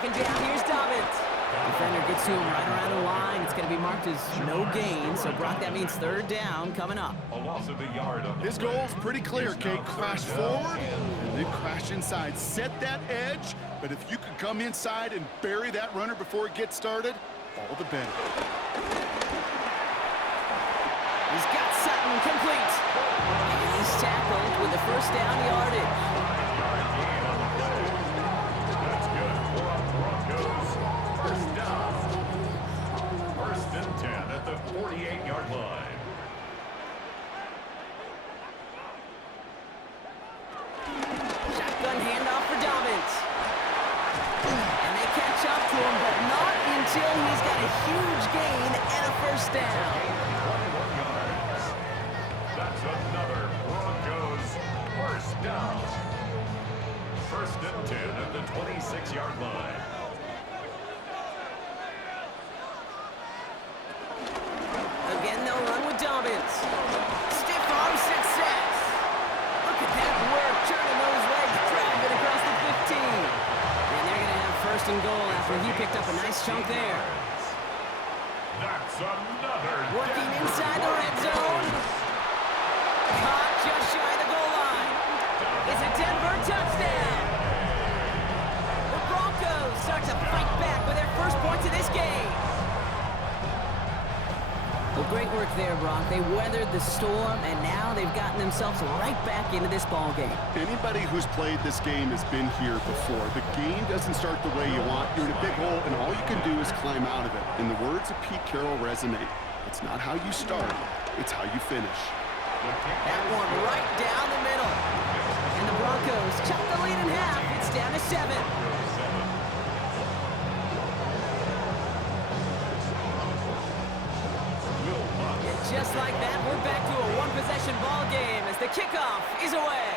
second down. Here's Dobbins. Defender gets to him right around the line. It's going to be marked as no gain. So, Brock, that means third down coming up. A loss of a yard on the His goal's pretty clear, Kate. Crash forward and then crash inside. Set that edge, but if you can come inside and bury that runner before it gets started, all the better. He's got Sutton complete. And he's tackled with the first down yardage. That's good for the Broncos. First down. First and 10 at the 48-yard line. Shotgun handoff for Dobbins. And they catch up to him, but not until he's got a huge gain and a first down. 21 yards. That's another Broncos first down. First and 10 at the 26-yard line. Again, they'll run with Dobbins. Stiff arm success. Look at that work, turning those legs, driving across the 15. And they're going to have first and goal after he picked up a nice chunk there. That's another Working inside the red zone. Caught just shy of the goal line. It's a Denver touchdown. The Broncos start to fight back with their first points of this game. Well, great work there, Brock. They weathered the storm, and now they've gotten themselves right back into this ball game. Anybody who's played this game has been here before. The game doesn't start the way you want. You're in a big hole, and all you can do is climb out of it. And the words of Pete Carroll resonate. It's not how you start, it's how you finish. That one right down the middle. And the Broncos chop the lead in half. It's down to 7. And just like that, we're back to a one-possession ball game as the kickoff is away.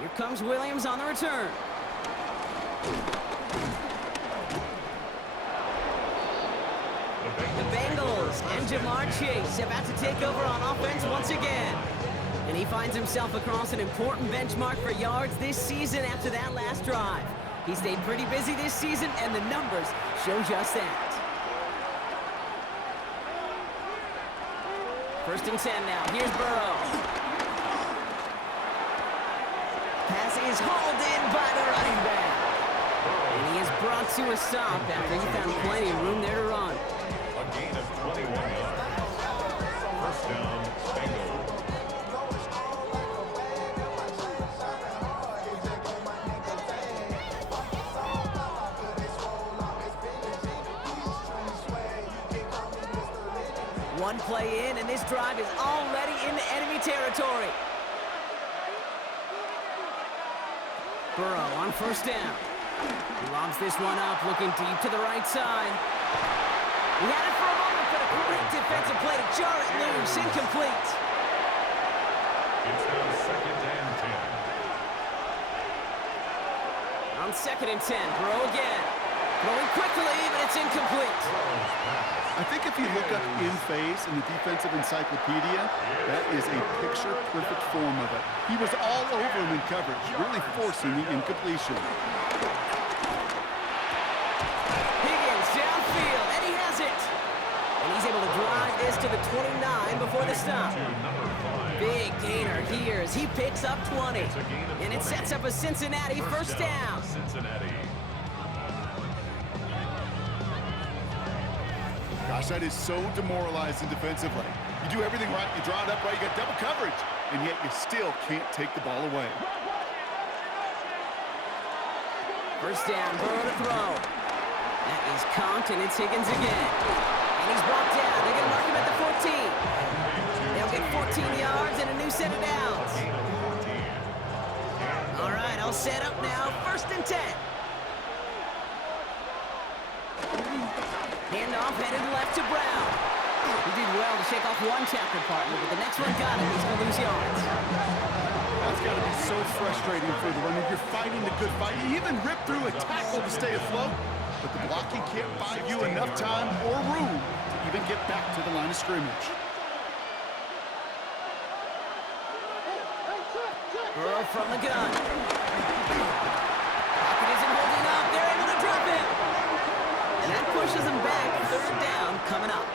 Here comes Williams on the return. The Bengals and Jamar Chase about to take over on offense once again. And he finds himself across an important benchmark for yards this season after that last drive. He stayed pretty busy this season, and the numbers show just that. First and 10 now. Here's Burrow. Pass is hauled in by the running back. And he is brought to a stop after he found plenty of room there to run. A gain of 21 yards. First down, Bengals. One play in, and this drive is already into enemy territory. Burrow on first down. He lobs this one up, looking deep to the right side. He had it for a moment, but a great defensive play to jar it loose. Incomplete. It's now second and 10. On second and 10, Burrow again. Throwing quickly, but it's incomplete. I think if you look up in phase in the defensive encyclopedia, that is a picture-perfect form of it. He was all over him in coverage, really forcing the incompletion. Higgins downfield, and he has it. And he's able to drive this to the 29 before the stop. Big gainer here as he picks up 20. And it sets up a Cincinnati first down. Cincinnati. Gosh, that is so demoralizing defensively. You do everything right, you draw it up right, you got double coverage, and yet you still can't take the ball away. First down, Burrow to throw. That is caught, and it's Higgins again. And he's brought down. They're going to mark him at the 14. They'll get 14 yards and a new set of downs. All right, all set up now. First and 10. Handoff headed left to Brown. He did well to shake off one tackle partner, but the next one got him. He's going to lose yards. That's got to be so frustrating for the runner. You're fighting the good fight. You even rip through a tackle to stay afloat, but the blocking can't buy you enough time or room to even get back to the line of scrimmage. Burrow from the gun. Pocket isn't holding coming up.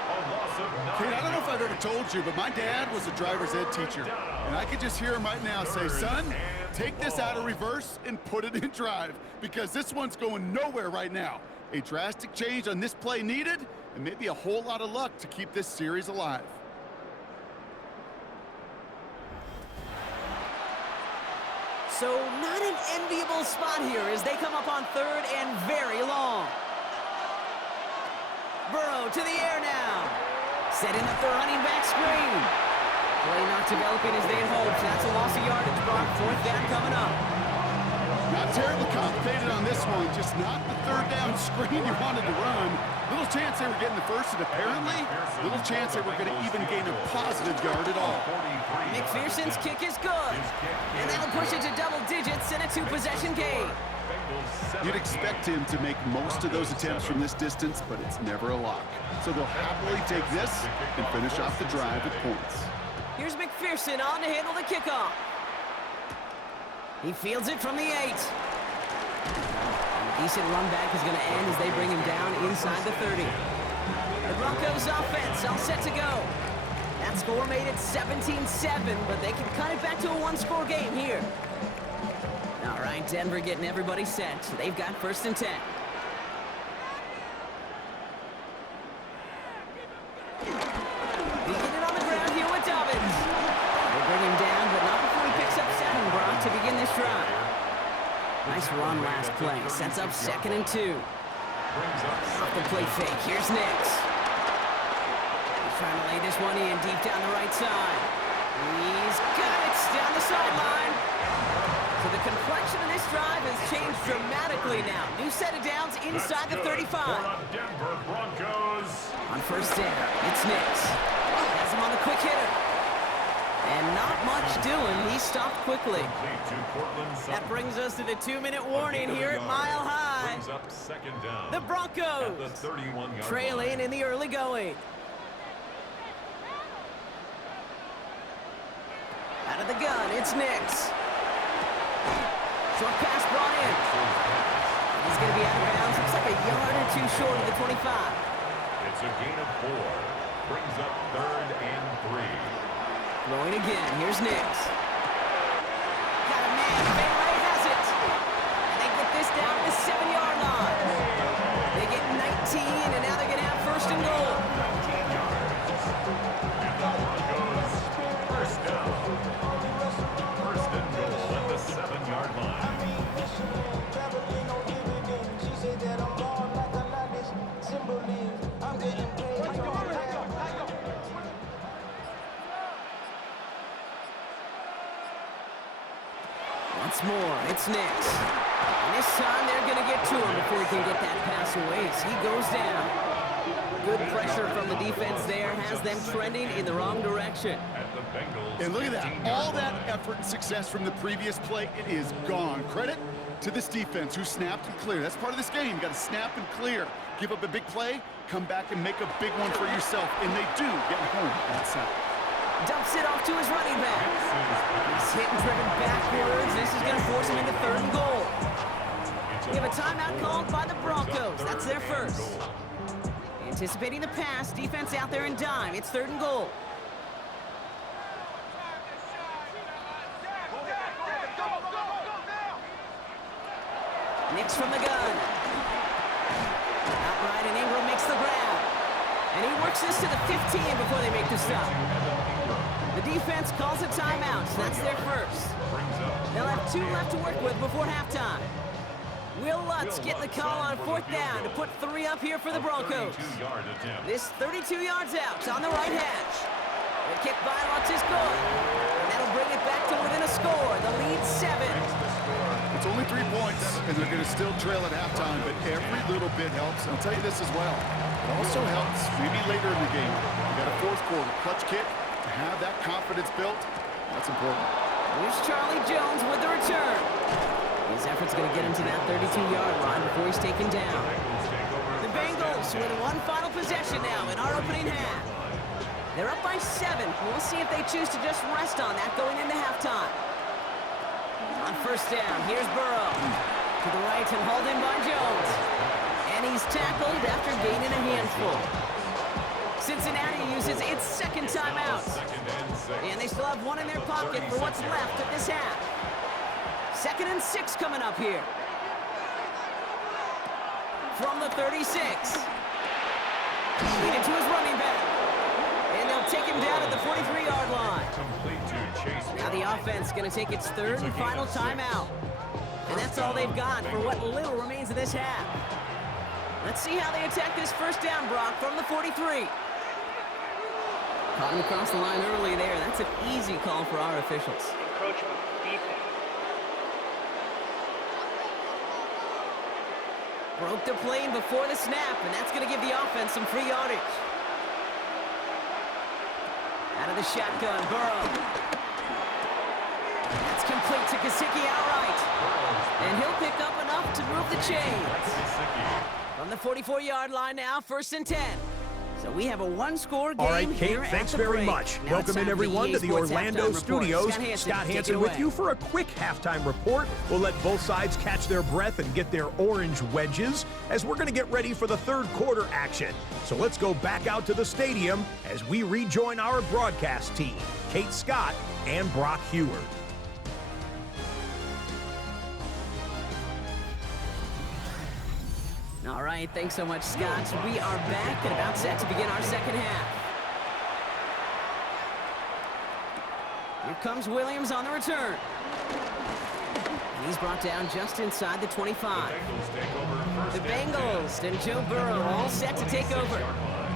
Kate, I don't know if I've ever told you, but my dad was a driver's ed teacher. And I could just hear him right now say, son, take this out of reverse and put it in drive, because this one's going nowhere right now. A drastic change on this play needed, and maybe a whole lot of luck to keep this series alive. So not an enviable spot here as they come up on third and very long. Burrow to the air now. Setting up the running back screen. Play not developing as they had hoped. That's a loss of yardage, Brock. Fourth down coming up. Not terribly complicated on this one, just not the third down screen you wanted to run. Little chance they were getting the first, and apparently, little chance they were going to even gain a positive yard at all. McPherson's kick is good. And that'll push it to double digits in a two-possession game. You'd expect him to make most of those attempts from this distance, but it's never a lock. So they'll happily take this and finish off the drive with points. Here's McPherson on to handle the kickoff. He fields it from the 8. And a decent run back is going to end as they bring him down inside the 30. The Broncos offense all set to go. That score made it 17-7, but they can cut it back to a one-score game here. All right, Denver getting everybody set. They've got first and 10. Beginning on the ground here with Dobbins. They bring him down, but not before he picks up 7, Brock, to begin this drive. Nice run last play. Sets up 2nd and 2. Off the play fake. Here's Nix. He's trying to lay this one in deep down the right side. He's got it down the sideline. So the complexion of this drive has changed dramatically now. New set of downs inside the 35. Denver Broncos. On first down, it's Nix. Has him on the quick hitter. And not much doing. He stopped quickly. That brings us to the 2-minute warning here at Mile High. Brings up second down. The Broncos at the 31-yard trailing line. in the early going. Out of the gun, it's Nix. Short pass brought in. He's going to be out of bounds. Looks like a yard or two short of the 25. It's a gain of 4. Brings up 3rd and 3. Throwing again. Here's Nix. Got a man. Ray has it. And they get this down to the 7-yard line. They get 19, and now they're going to have first and goal. 19 yards. And the Broncos first down. First and goal at the 7-yard line. Once more, it's Nix. And this time they're going to get to him before he can get that pass away as he goes down. Good pressure from the defense there has them trending in the wrong direction. And look at that. All that effort and success from the previous play, it is gone. Credit to this defense who snapped and cleared. That's part of this game. You got to snap and clear. Give up a big play, come back and make a big one for yourself. And they do get home outside. Dumps it off to his running back. He's hit and driven backwards. This is going to force him into 3rd and goal. We have a timeout called by the Broncos. That's their first. Anticipating the pass, defense out there in dime. It's 3rd and goal. Nix from the gun. Outright, and Ingram makes the grab. And he works this to the 15 before they make the stop. The defense calls a timeout, so that's their first. They'll have 2 left to work with before halftime. Will Lutz getting the call on 4th down to put 3 up here for the Broncos. This 32 yards out on the right hash. The kick by Lutz is good. And that'll bring it back to within a score. The lead 7. It's only 3 points, and they're going to still trail at halftime, but every little bit helps. I'll tell you this as well. It also helps maybe later in the game. You got a 4th quarter clutch kick. To have that confidence built, that's important. Here's Charlie Jones with the return. His effort's going to get him to that 32-yard line before he's taken down. The Bengals with one final possession now in our opening half. They're up by 7. We'll see if they choose to just rest on that going into halftime. On first down, here's Burrow. To the right and hauled in by Jones. And he's tackled after gaining a handful. Cincinnati uses its second timeout. And they still have one in their pocket for what's left of this half. 2nd and 6 coming up here. From the 36. Leading to his running back. And they'll take him down at the 43-yard line. Now the offense going to take its 3rd and final timeout. And that's all they've got for what little remains of this half. Let's see how they attack this first down, Brock, from the 43. Caught him across the line early there. That's an easy call for our officials. Encroachment defense. Broke the plane before the snap, and that's going to give the offense some free yardage. Out of the shotgun, Burrow. That's complete to Gesicki outright. And he'll pick up enough to move the chains. From the 44-yard line now, 1st and 10. So we have a one-score game. All right, Kate, here thanks at the very break. much. Now Welcome in, everyone, to the Orlando studios. Scott Hansen with you for a quick halftime report. We'll let both sides catch their breath and get their orange wedges as we're going to get ready for the 3rd quarter action. So let's go back out to the stadium as we rejoin our broadcast team, Kate Scott and Brock Hewer. All right, thanks so much, Scott. We are back and about set to begin our 2nd half. Here comes Williams on the return. And he's brought down just inside the 25. The Bengals and Joe Burrow all set to take over.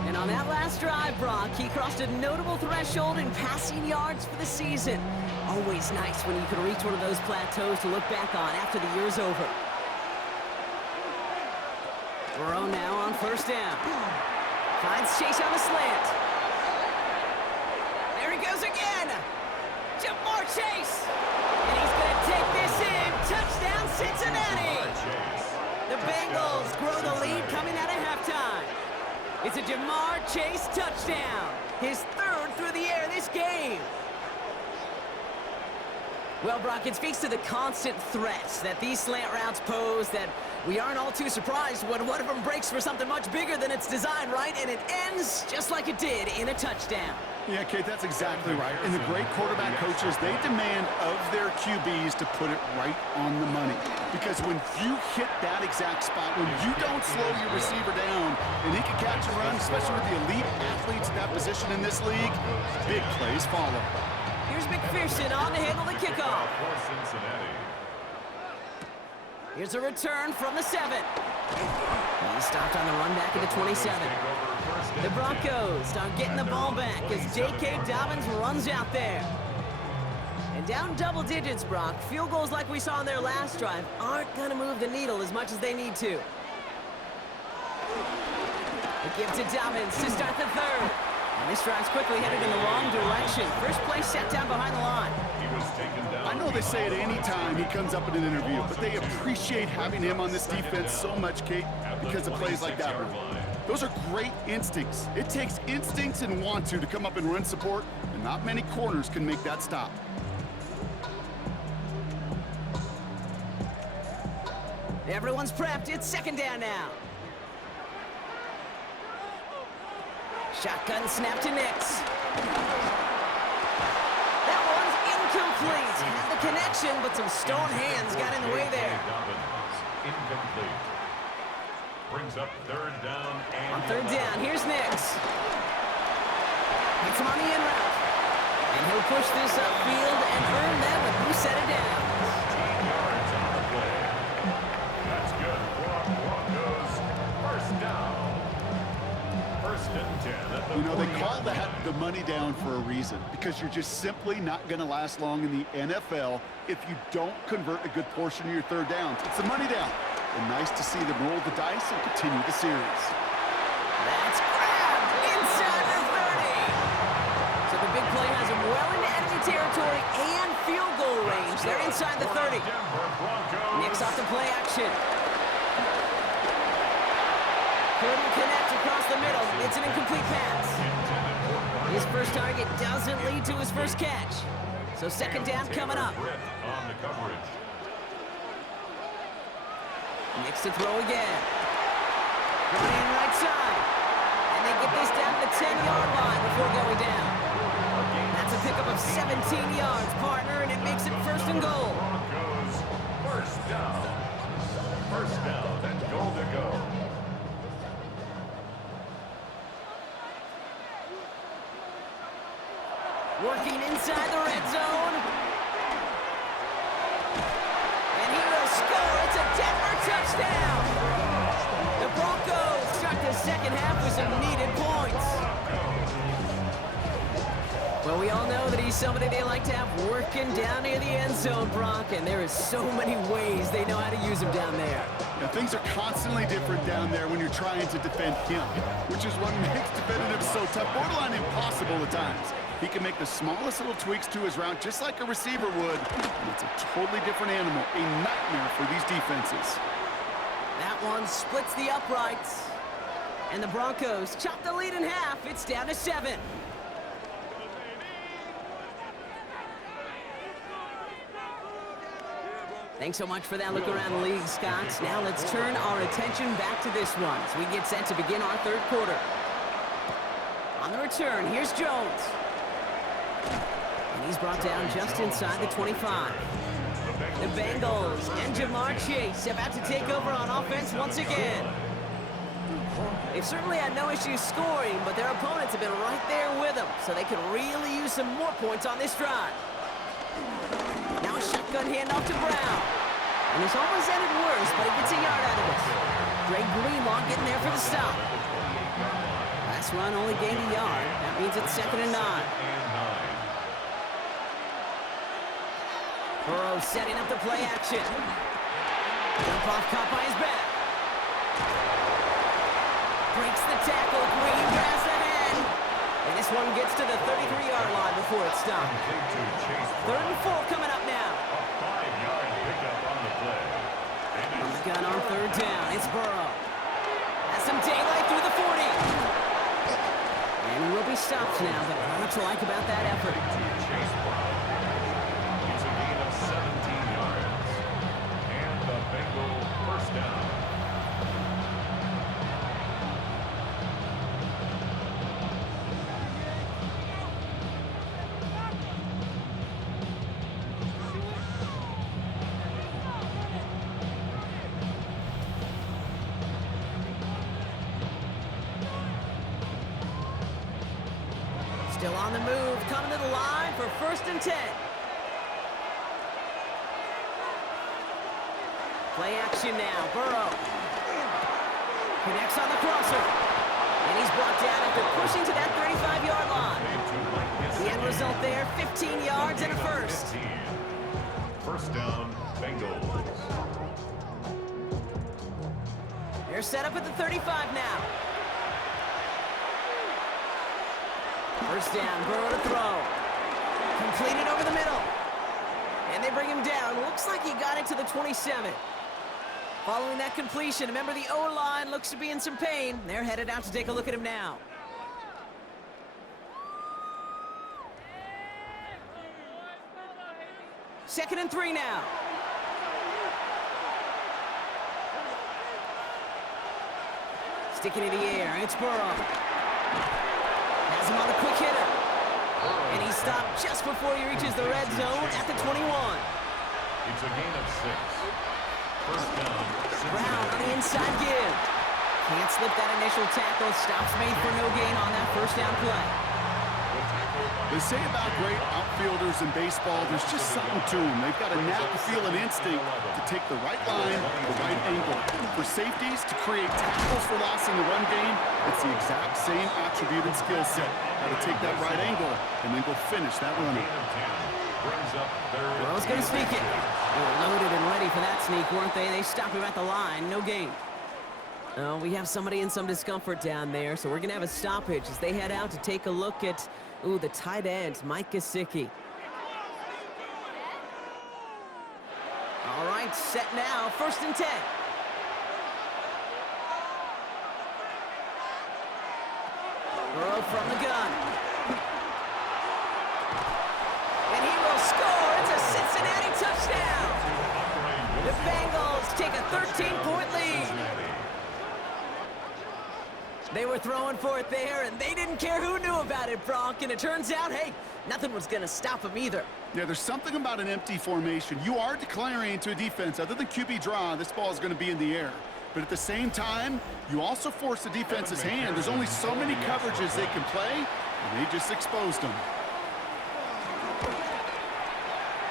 And on that last drive, Brock, he crossed a notable threshold in passing yards for the season. Always nice when you can reach one of those plateaus to look back on after the year's over. Burrow now on 1st down. Finds Chase on the slant. There he goes again. Jamar Chase. And he's going to take this in. Touchdown, Cincinnati. The Bengals grow the lead coming out of halftime. It's a Jamar Chase touchdown. His 3rd through the air this game. Well, Brock, it speaks to the constant threats that these slant routes pose that we aren't all too surprised when one of them breaks for something much bigger than its design, right? And it ends just like it did in a touchdown. Yeah, Kate, that's exactly right. And the great quarterback coaches, they demand of their QBs to put it right on the money. Because when you hit that exact spot, when you don't slow your receiver down, and he can catch and run, especially with the elite athletes at that position in this league, big plays follow. Here's McPherson on to handle the kickoff. Here's a return from the 7. He's stopped on the run back at the 27. The Broncos start getting the ball back as J.K. Dobbins runs out there. And down double digits, Brock. Field goals like we saw in their last drive aren't going to move the needle as much as they need to. They give to Dobbins to start the 3rd. And this drive's quickly headed in the wrong direction. First play set down behind the line. I know they say it any time he comes up in an interview, but they appreciate having him on this defense so much, Kate, because of plays like that one. Those are great instincts. It takes instincts and want to come up and run support, and not many corners can make that stop. Everyone's prepped. It's 2nd down now. Shotgun snap to Nix. That one's incomplete. Had the connection, but some stone hands got in the way there. Incomplete. Brings up 3rd down and On 3rd down, here's Nix. Gets him on the in route. And he'll push this upfield and earn that with who set it down. 15 yards on the play. That's good for our Broncos. 1st down. 1st and 10 at the You know, they 40. call that the money down for a reason, because you're just simply not going to last long in the NFL if you don't convert a good portion of your 3rd downs. It's the money down. And nice to see them roll the dice and continue the series. That's grabbed inside the 30. So the big play has him well into enemy territory and field goal range. They're inside the 30. Nix off the play action. Couldn't connect across the middle. It's an incomplete pass. His first target doesn't lead to his first catch. So 2nd down coming up. On the coverage. Nix to throw again. Going in right side. And they get this down to the 10-yard line before going down. That's a pickup of 17 yards, partner, and it makes it first and goal. Broncos, first down. First down and goal to go. Working inside the red zone. And he will score. It's a Denver touchdown. The Broncos start the second half with some needed points. Well, we all know that he's somebody they like to have working down near the end zone, Brock, and there is so many ways they know how to use him down there. Now, things are constantly different down there when you're trying to defend him, which is what makes defending him so tough, borderline impossible at times. He can make the smallest little tweaks to his route just like a receiver would, and it's a totally different animal, a nightmare for these defenses. That one splits the uprights, and the Broncos chop the lead in half. It's down to 7. Thanks so much for that look around the league, Scott. Now let's turn our attention back to this one as we get set to begin our third quarter. On the return, here's Jones. And he's brought down just inside the 25. The Bengals and Jamar Chase about to take over on offense once again. They've certainly had no issues scoring, but their opponents have been right there with them, so they can really use some more points on this drive. Now a shotgun handoff to Brown. And this almost ended worse, but he gets a yard out of it. Greg Greenlaw getting there for the stop. Last run only gained a yard. That means it's 2nd and 9. Burrow setting up the play action. Jump off caught by his back. Breaks the tackle. Green pass ahead. And this one gets to the 33-yard line before it's stopped. 3rd and 4 coming up now. A 5-yard pickup on the play. From the gun on 3rd down, it's Burrow. Has some daylight through the 40. And he will be stopped now, but not to like about that effort. Chase Brown. It's a gain of 17 yards. And the Bengal first down. Still on the move, coming to the line for 1st and 10. Play action now, Burrow. Connects on the crosser. And he's brought down after pushing to that 35-yard line. The end result there, 15 yards and a first. First down, Bengals. They're set up at the 35 now. First down, Burrow to throw. Completed over the middle. And they bring him down. Looks like he got it to the 27. Following that completion, remember the O-line looks to be in some pain. They're headed out to take a look at him now. Second and 3 now. Sticking in the air, it's Burrow. Has him on the quick hitter. And he stopped just before he reaches the red zone at the 21. It's a gain of 6. First down. Brown on the inside give. Can't slip that initial tackle. Stops made for no gain on that first down play. They say about great outfielders in baseball, there's just something to them. They've got a knack, a feel, an instinct to take the right line, the right angle. For safeties, to create tackles for loss in the run game, it's the exact same attribute and skill set. Got to take that right angle and then go finish that run. Brings going to sneak it. They were loaded and ready for that sneak, weren't they? They stop him at the line. No gain. We have somebody in some discomfort down there, so we're going to have a stoppage as they head out to take a look at, the tight end, Mike Gesicki. All right, set now. 1st and 10. Burrow from the gun. And he will score. It's a Cincinnati touchdown. The Bengals take a 13-point lead. They were throwing for it there, and they didn't care who knew about it, Bronk. And it turns out, hey, nothing was going to stop them either. Yeah, there's something about an empty formation. You are declaring to a defense, other than QB draw, this ball is going to be in the air. But at the same time, you also force the defense's hand. There's only so many coverages they can play, and they just exposed them.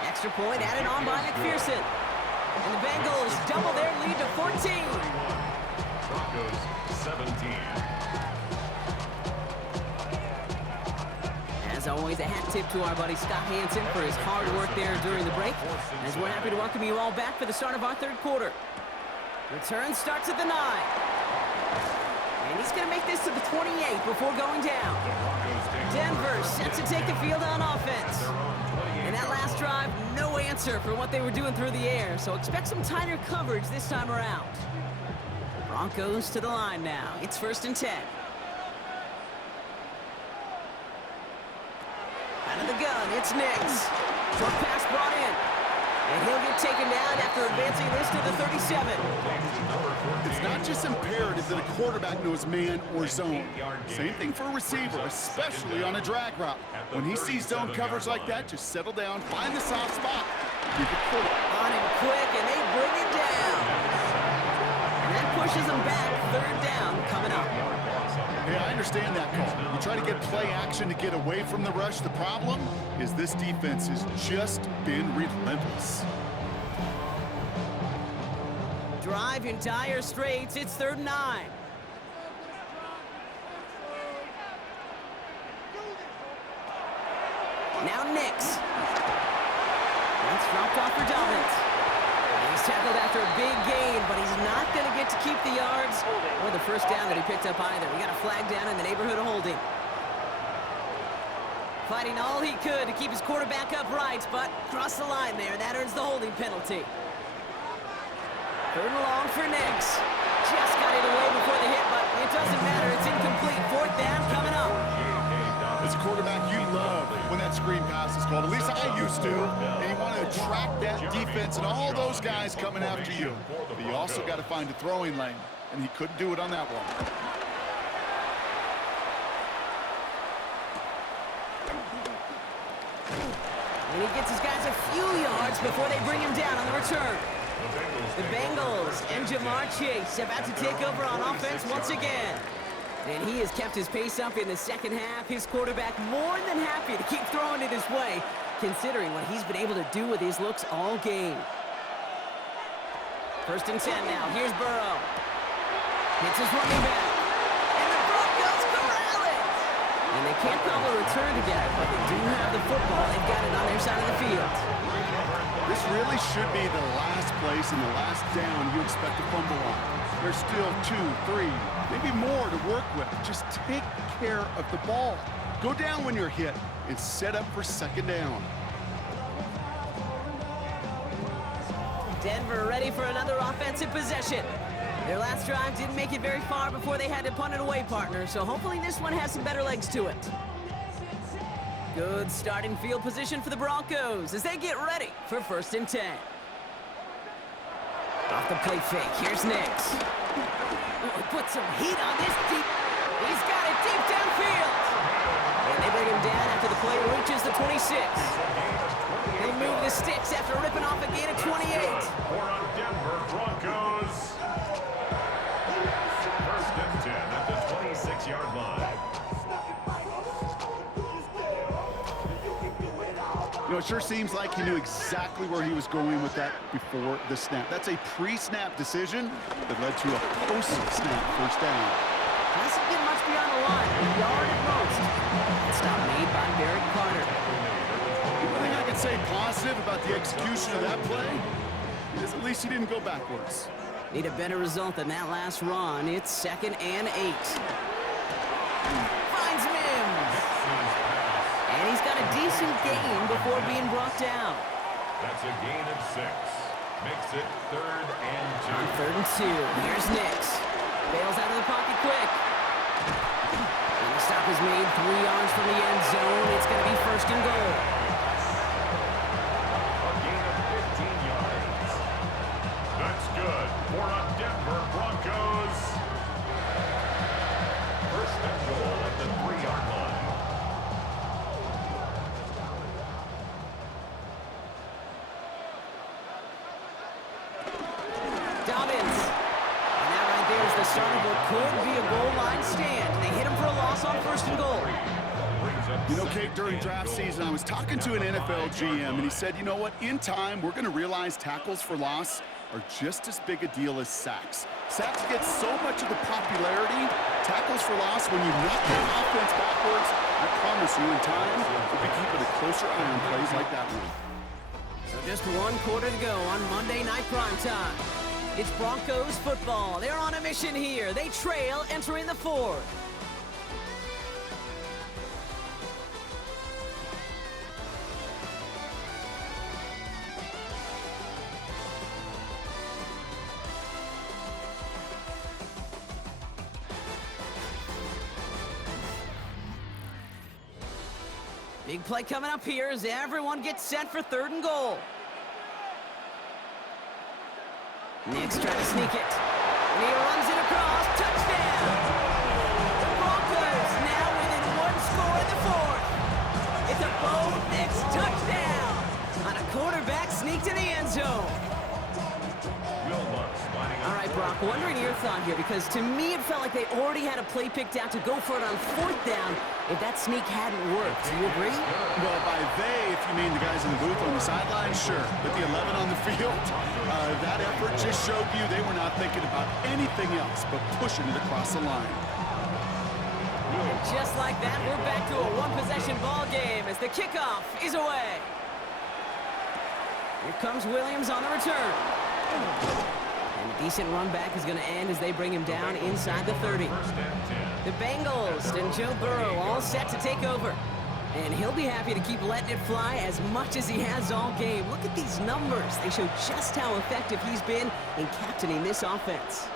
Extra point added on by McPherson. And the Bengals double their lead to 14. Broncos 17. As always, a hat tip to our buddy Scott Hansen for his hard work there during the break. As we're happy to welcome you all back for the start of our third quarter. Return starts at the 9. And he's going to make this to the 28 before going down. Denver set to take the field on offense. And that last drive, no answer for what they were doing through the air, so expect some tighter coverage this time around. Broncos to the line now. It's 1st and 10. Out of the gun, it's Nix. Short pass brought in. And he'll get taken down after advancing this to the 37. It's not just imperative that a quarterback knows man or zone. Same thing for a receiver, especially on a drag route. When he sees zone coverage like that, just settle down, find the soft spot. Give it quick. On him quick, and they bring it down. And that pushes them back. 3rd down coming up. Hey, I understand that call. You try to get play action to get away from the rush. The problem is this defense has just been relentless. Drive in dire straits. It's 3rd and 9. Now Nix. That's dropped off for Dobbins. He's tackled after a big gain, but he's not going to get to keep the yards or the 1st down that he picked up either. We got a flag down in the neighborhood of holding. Fighting all he could to keep his quarterback upright, but crossed the line there. That earns the holding penalty. 3rd and long for Nix. Just got it away before the hit, but it doesn't matter. It's incomplete. 4th down coming up. As a quarterback, you love when that screen pass is called. At least I used to. And you want to attract that defense and all those guys coming after you. But you also got to find a throwing lane, and he couldn't do it on that one. And he gets his guys a few yards before they bring him down on the return. The Bengals and Jamar Chase about to take over on offense once again. And he has kept his pace up in the 2nd half. His quarterback more than happy to keep throwing it his way, considering what he's been able to do with his looks all game. 1st and 10 now. Here's Burrow. Hits his running back. And the Broncos corral it! And they can't call a return together, but they do have the football. They've got it on their side of the field. This really should be the last place and the last down you expect to fumble on. There's still 2, 3, maybe more to work with. Just take care of the ball. Go down when you're hit and set up for 2nd down. Denver ready for another offensive possession. Their last drive didn't make it very far before they had to punt it away, partner, so hopefully this one has some better legs to it. Good starting field position for the Broncos as they get ready for 1st and 10. Off the play fake, here's Nix. Oh, he put some heat on this deep. He's got it deep downfield. And they bring him down after the play reaches the 26. They move the sticks after ripping off a gain of 28. For on Denver Broncos. 1st and 10 at the 26-yard line. You know, it sure seems like he knew exactly where he was going with that before the snap. That's a pre-snap decision that led to a post-snap 1st down. Doesn't get much beyond the line, a yard at most. Stop made by Derek Carter. The only thing I can say positive about the execution of that play is at least he didn't go backwards. Need a better result than that last run. It's 2nd and 8. Finds Mims. And he's got a decent gain before being brought down. That's a gain of 6. Makes it 3rd and 2. On 3rd and 2, here's Nix. Bails out of the pocket quick. And the stop is made 3 yards from the end zone. It's going to be 1st and goal. A gain of 15 yards. That's good for a Denver Broncos. Dobbins. And that right there is the start of what could be a goal line stand. They hit him for a loss on 1st and goal. You know, Kate, during draft season, I was talking to an NFL GM, and he said, you know what, in time, we're going to realize tackles for loss are just as big a deal as sacks. Sacks get so much of the popularity. Tackles for loss, when you knock the offense backwards, I promise you, in time, we'll be keeping a closer eye on plays like that one. So just 1 quarter to go on Monday Night Primetime. It's Broncos football. They're on a mission here. They trail entering the 4th. Big play coming up here as everyone gets set for 3rd and goal. Nick's trying to sneak it. And he runs it across. Touchdown! The Broncos now within 1 score in the 4th. It's a Bo Nix touchdown on a quarterback sneak to the end zone. All right, Brock, wondering your thought here, because to me it felt like they already had a play picked out to go for it on 4th down if that sneak hadn't worked. Do you agree? Well, by they, if you mean the guys in the booth on the sideline, sure. But the 11 on the field, that effort just showed you they were not thinking about anything else but pushing it across the line. And just like that, we're back to a 1-possession ball game as the kickoff is away. Here comes Williams on the return. And a decent run back is going to end as they bring him down inside the 30. The Bengals and Joe Burrow all set to take over. And he'll be happy to keep letting it fly as much as he has all game. Look at these numbers. They show just how effective he's been in captaining this offense.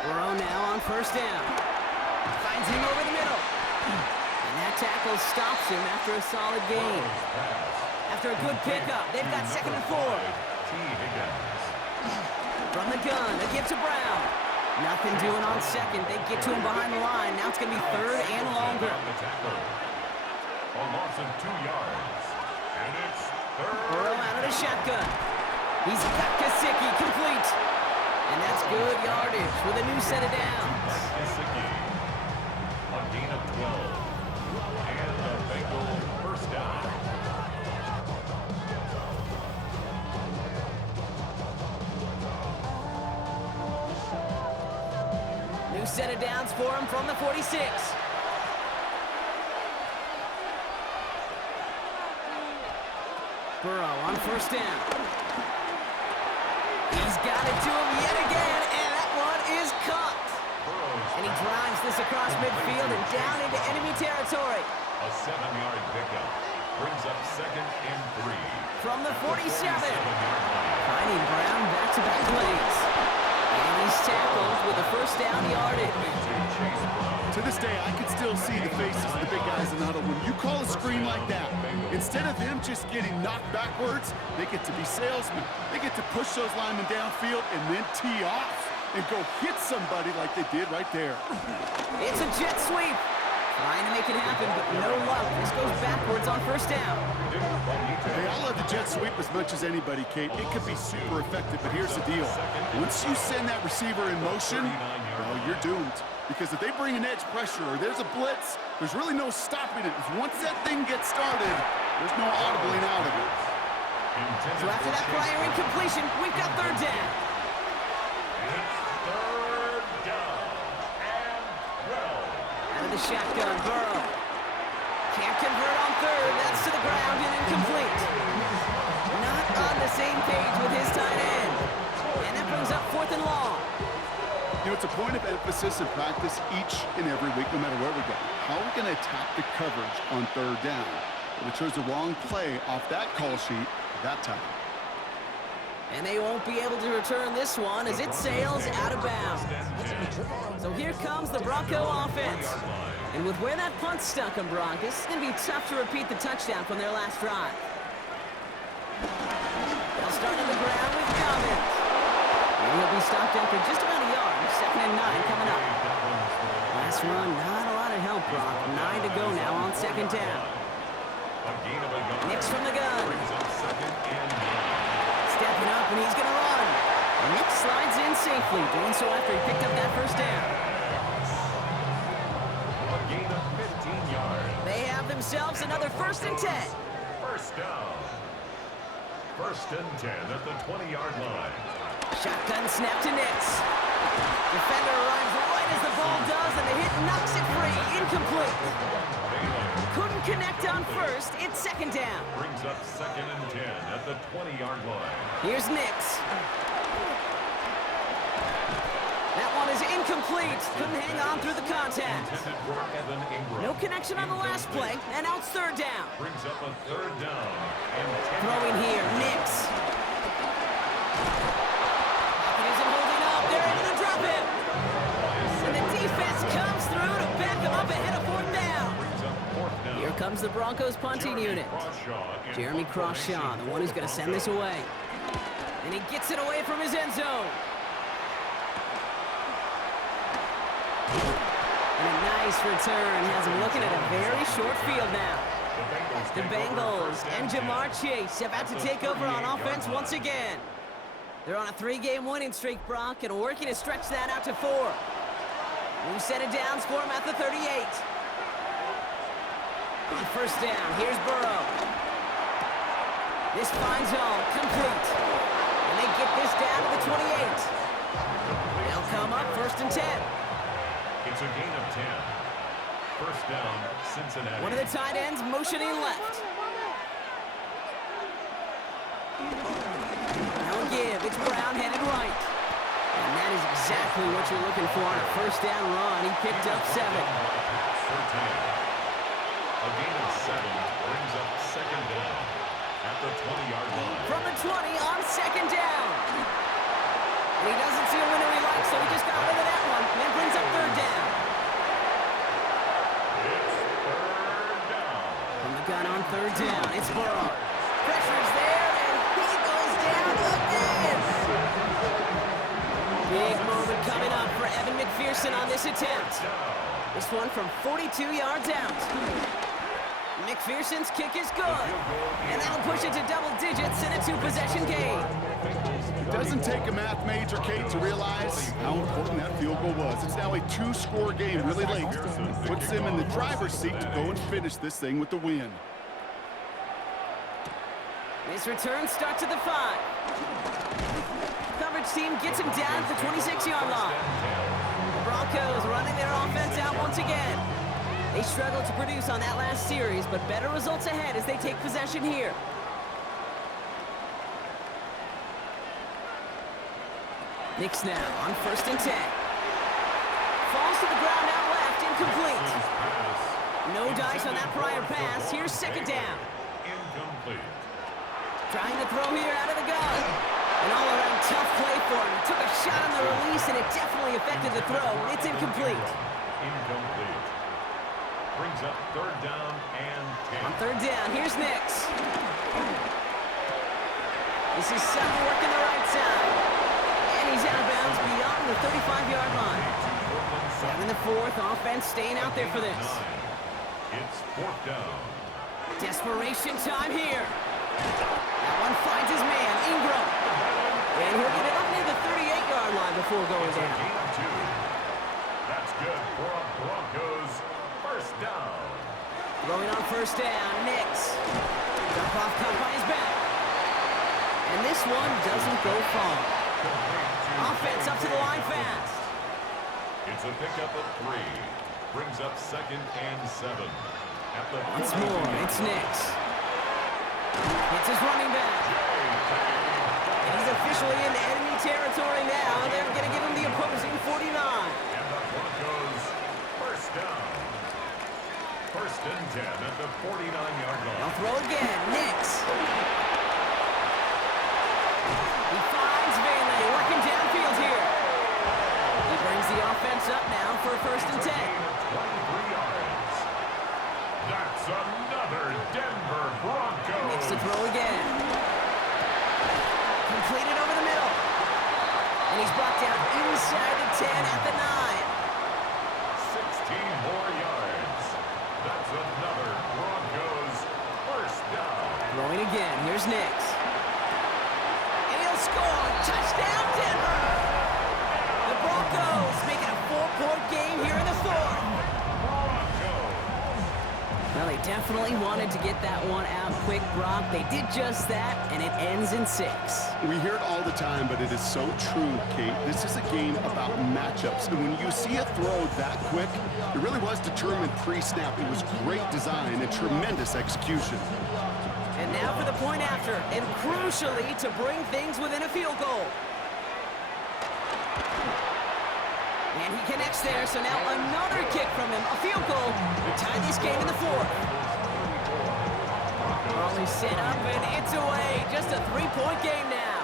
Burrow now on 1st down. Finds him over the middle. And that tackle stops him after a solid gain. After a good pickup, they've got 2nd and 4. From the gun, they give to Brown. Nothing doing on 2nd. They get to him behind the line. Now it's going to be 3rd and longer. A loss of 2 yards. And it's 3rd. Burrow out of the shotgun. He's got Gesicki complete. And that's good yardage with a new set of downs. Gesicki. A gain of 12. And the Bengals 1st down. New set of downs for him from the 46. Burrow on 1st down. He's got it to him yet again, and that one is caught. And he drives this across midfield and down into enemy territory. A 7-yard pickup brings up 2nd and 3. From the 47. Finding Brown back-to-back plays. And he's tackled with a 1st down yardage. To this day, I can still see the faces of the big guys in the huddle. When you call a screen like that, instead of them just getting knocked backwards, they get to be salesmen. They get to push those linemen downfield and then tee off and go hit somebody like they did right there. It's a jet sweep. Trying to make it happen, but no luck. This goes backwards on 1st down. Hey, I love the jet sweep as much as anybody, Kate. It could be super effective, but here's the deal. Once you send that receiver in motion, well, you're doomed. Because if they bring an edge pressure or there's a blitz, there's really no stopping it. Once that thing gets started, there's no audibling out of it. So after that prior incompletion, we've got 3rd down. Out of the shotgun, Burrow. Can't convert on 3rd. That's to the ground and incomplete. Not on the same page with his tight end. And that brings up 4th and long. You know, it's a point of emphasis in practice each and every week, no matter where we go. How are we going to attack the coverage on 3rd down? But it chose the wrong play off that call sheet that time. And they won't be able to return this one as it sails out of bounds. So here comes the Bronco offense. And with where that punt stuck them, Broncos, it's going to be tough to repeat the touchdown from their last drive. They'll start on the ground with Dobbins. And he'll be stopped after just about a yard. 2nd and 9 coming up. Last run, not a lot of help, Brock. 9 to go now on 2nd down. Nix from the gun. Step up, and he's going to run. And Nick slides in safely, doing so after he picked up that first down. A gain of 15 yards. They have themselves another 1st and 10. First down. 1st and 10 at the 20-yard line. Shotgun snap to Nix. Defender arrives right as the ball does, and the hit knocks it free. Incomplete. Couldn't connect on 1st. It's 2nd down. Brings up 2nd and 10 at the 20-yard line. Here's Nix. That one is incomplete. Couldn't hang on through the contact. Intended for Evan Ingram. No connection on the last play, and now it's 3rd down. Brings up a 3rd down and 10. Throwing here, Nix. Pocket isn't holding up. They're able to drop him. And the defense comes through to back him up ahead of 4th down. Brings up 4th down. Here comes the Broncos punting unit. Jeremy Crawshaw, the one who's going to send this away. And he gets it away from his end zone. And a nice return has him looking at a very short field now. The Bengals and Jamar Chase about to take over on offense once again. They're on a 3-game winning streak, Brock, and working to stretch that out to 4. New set of downs for him at the 38. On 1st down, here's Burrow. This finds home, complete. And they get this down to the 28. They'll come up 1st and 10. It's a gain of 10. 1st down, Cincinnati. One of the tight ends motioning left. No give. It's Brown headed right. And that is exactly what you're looking for on a 1st down run. He picked up 7. 13. A gain of 7 brings up 2nd down at the 20-yard line. From the 20 on 2nd down. And he doesn't see a winner he likes, so he just got rid of that one. And then brings up 3rd down. From the gun on 3rd down, it's Burrow. Pressure's there, and he goes down again. Big moment coming up for Evan McPherson on this attempt. This one from 42 yards out. McPherson's kick is good. And that'll push it to double digits in a 2-possession game. It doesn't take a math major, Kate, to realize how important that field goal was. It's now a 2-score game really late. Puts him in the driver's seat to go and finish this thing with the win. This return starts at the 5. Coverage team gets him down at the 26-yard line. The Broncos running their offense out once again. They struggled to produce on that last series, but better results ahead as they take possession here. Nix now on 1st and 10. Falls to the ground out left, incomplete. No dice on that prior pass. Here's 2nd down. Incomplete. Trying to throw here out of the gun. An all-around tough play for him. Took a shot on the release, and it definitely affected the throw. It's incomplete. Incomplete. Brings up 3rd down and 10. On 3rd down, here's Nix. This is Sutton working the right side. And he's out of bounds beyond the 35-yard line. Down in the 4th, offense staying out there for this. It's 4th down. Desperation time here. That one finds his man, Ingram. And he'll get it up near the 38-yard line before going down. Gain of 2. That's good for a Broncos 1st down. Going on 1st down, Nix. Dump off caught by his back. And this one doesn't go far. Offense up to the line fast. It's a pickup of 3. Brings up 2nd and 7. At the Once more, it's Nix. It's his running back. And he's officially in enemy territory now. They're going to give him the opposing 49. And the Broncos 1st down. 1st and 10 at the 49-yard line. They'll throw again. Nix. He finds Bailey working downfield here. He brings the offense up now for 1st and 10. 23 yards. That's another Denver Broncos. Nix to throw again. Completed over the middle. And he's brought down inside the 10 at the 9. 16 more yards. That's another Broncos 1st down. Throwing again. Here's Nix. And he'll score! Touchdown, Denver! The Broncos make it a 4-point game here in the fourth. Well, they definitely wanted to get that one out quick, Brock. They did just that, and it ends in 6. We hear it all the time, but it is so true, Kate. This is a game about matchups. And when you see a throw that quick, it really was determined pre-snap. It was great design and tremendous execution. And now for the point after, and crucially to bring things within a field goal. And he connects there, so now another kick from him, a field goal, to tie this game in the fourth. Ball is set up, and it's away. Just a 3-point game now.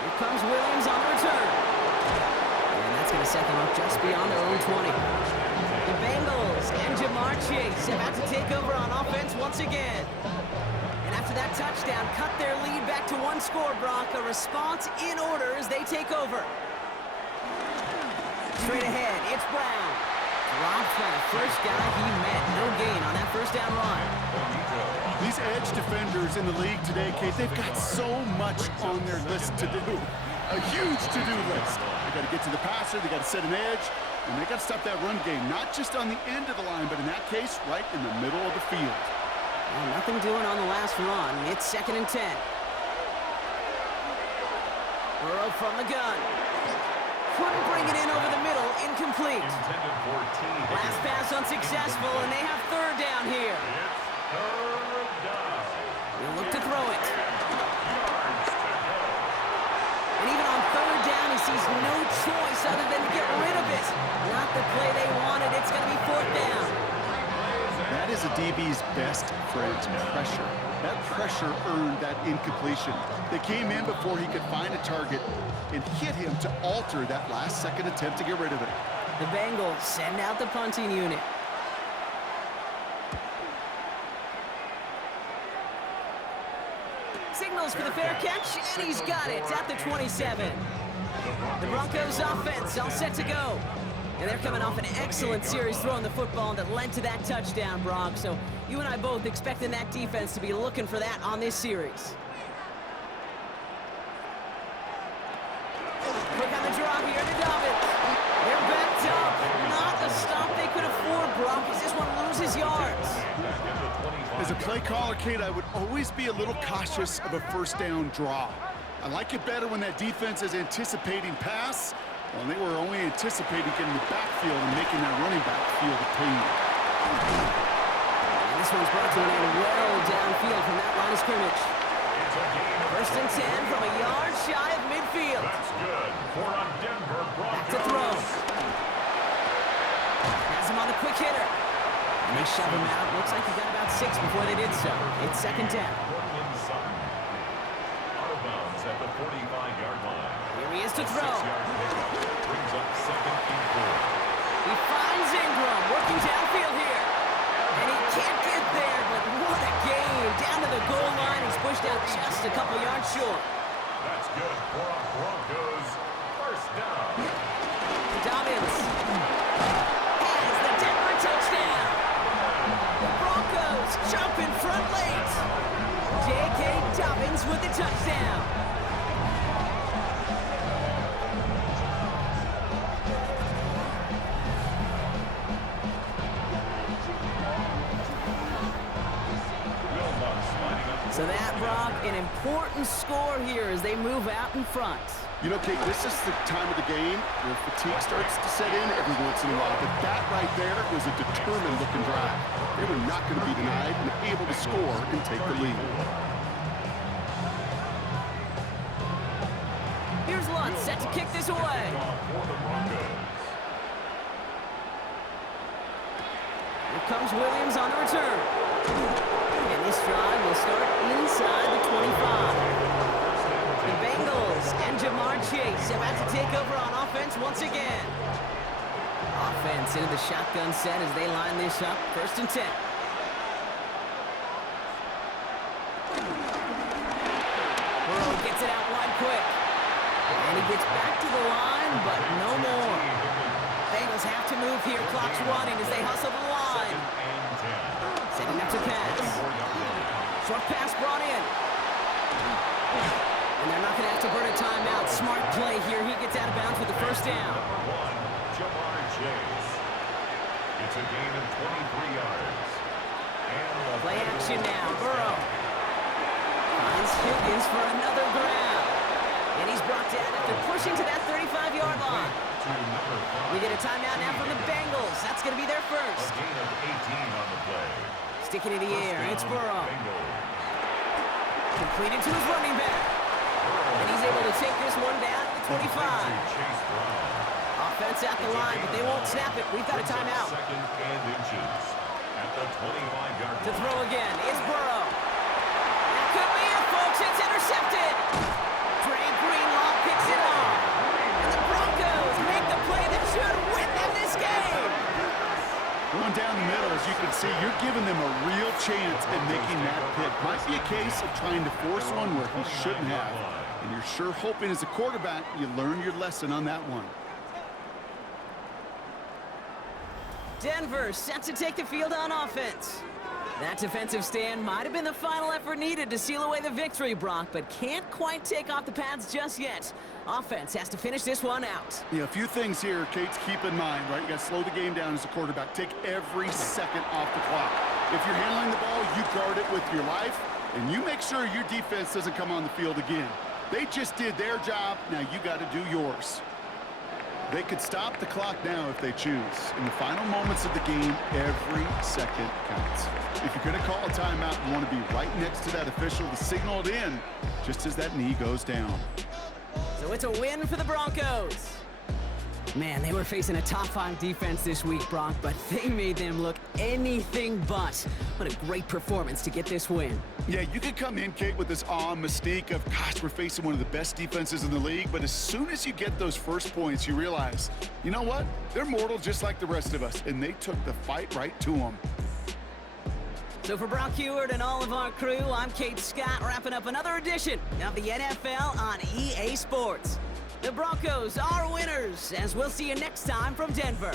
Here comes Williams on the return. And that's going to set them up just beyond their own 20. The Bengals and Jamar Chase about to take over on offense once again. And after that touchdown, cut their lead back to 1 score, Brock. A response in order as they take over. Straight ahead, it's Brown. Dropped by the first guy he met. No gain on that first down run. These edge defenders in the league today, Kate, they've got so much on their list to do. A huge to-do list. They got to get to the passer, they got to set an edge, and they got to stop that run game. Not just on the end of the line, but in that case, right in the middle of the field. Well, nothing doing on the last run. It's 2nd and 10. Burrow from the gun. Couldn't bring it in over the middle. Incomplete. Last pass unsuccessful, and they have 3rd down here. He'll look to throw it. And even on 3rd down, he sees no choice other than to get rid of it. Not the play they wanted. It's going to be 4th down. That is a DB's best friend, pressure. That pressure earned that incompletion. They came in before he could find a target and hit him to alter that last-second attempt to get rid of it. The Bengals send out the punting unit. Signals for the fair catch, and he's got it at the 27. The Broncos offense all set to go. And they're coming off an excellent series throwing the football that led to that touchdown, Brock. So you and I both expecting that defense to be looking for that on this series. Quick on the draw here to Dobbins. They're backed up. Not a stop they could afford, Brock, as this one loses yards. As a play caller, Kate, I would always be a little cautious of a 1st down draw. I like it better when that defense is anticipating pass. Well, they were only anticipating getting the backfield and making that running back feel the pain. And this one's brought to an end well downfield from that line of scrimmage. 1st and 10 from a yard shy of midfield. That's good for a Denver Broncos. Back to throw. Has him on the quick hitter. And they shove him out. Looks like he got about 6 before they did so. It's 2nd down. Out of bounds at the 45-yard line. Here he is to throw. 6-yard pickup brings up 2nd and 4. He finds Ingram working downfield here. And he can't get there, but what a game. Down to the goal line. He's pushed out just a couple yards short. That's good for a Broncos 1st down. Dobbins has the Denver touchdown. The Broncos jump in front late. J.K. Dobbins with the touchdown. So that, Brock, an important score here as they move out in front. You know, Kate, this is the time of the game where fatigue starts to set in every once in a while. But that right there was a determined-looking drive. They were not going to be denied and able to score and take the lead. Here's Lutz set to kick this away. Here comes Williams on the return. And this drive will start inside the 25. The Bengals and Jamar Chase about to take over on offense once again. Offense into the shotgun set as they line this up. 1st and 10. Burrow gets it out wide quick. And he gets back to the line, but no more. Bengals have to move here. Clock's running as they hustle the line. Setting up to pass. Short pass brought in. gonna have to burn a timeout. Smart play here. He gets out of bounds with the first down. It's a gain of 23 yards. And play action now. Burrow finds Higgins for another grab. And he's brought down after pushing to that 35-yard line. We get a timeout now from the Bengals. That's going to be their first. A gain of 18 on the play. Sticking in the air. It's Burrow. Completed to his running back. And he's able to take this one down at the 25. Offense at the line, but they won't snap it. We've got a timeout. Second and inches at the 25-yard line. To throw again is Burrow. That could be it, folks. It's intercepted. Dre Greenlaw picks it off. And the Broncos make the play that should win them this game. Going down the middle, as you can see, you're giving them a real chance at making that pick. Might be a case of trying to force one where he shouldn't have. And you're sure hoping as a quarterback you learn your lesson on that one. Denver set to take the field on offense. That defensive stand might have been the final effort needed to seal away the victory, Brock, but can't quite take off the pads just yet. Offense has to finish this one out. Yeah, a few things here, Kate, to keep in mind, right? You got to slow the game down as a quarterback. Take every second off the clock. If you're handling the ball, you guard it with your life, and you make sure your defense doesn't come on the field again. They just did their job. Now you got to do yours. They could stop the clock now if they choose. In the final moments of the game, every second counts. If you're going to call a timeout, you want to be right next to that official to signal it in just as that knee goes down. So it's a win for the Broncos. Man, they were facing a top-5 defense this week, Brock, but they made them look anything but. What a great performance to get this win. Yeah, you could come in, Kate, with this awe and mystique of, gosh, we're facing one of the best defenses in the league, but as soon as you get those first points, you realize, you know what? They're mortal just like the rest of us, and they took the fight right to them. So for Brock Heward and all of our crew, I'm Kate Scott, wrapping up another edition of the NFL on EA Sports. The Broncos are winners, as we'll see you next time from Denver.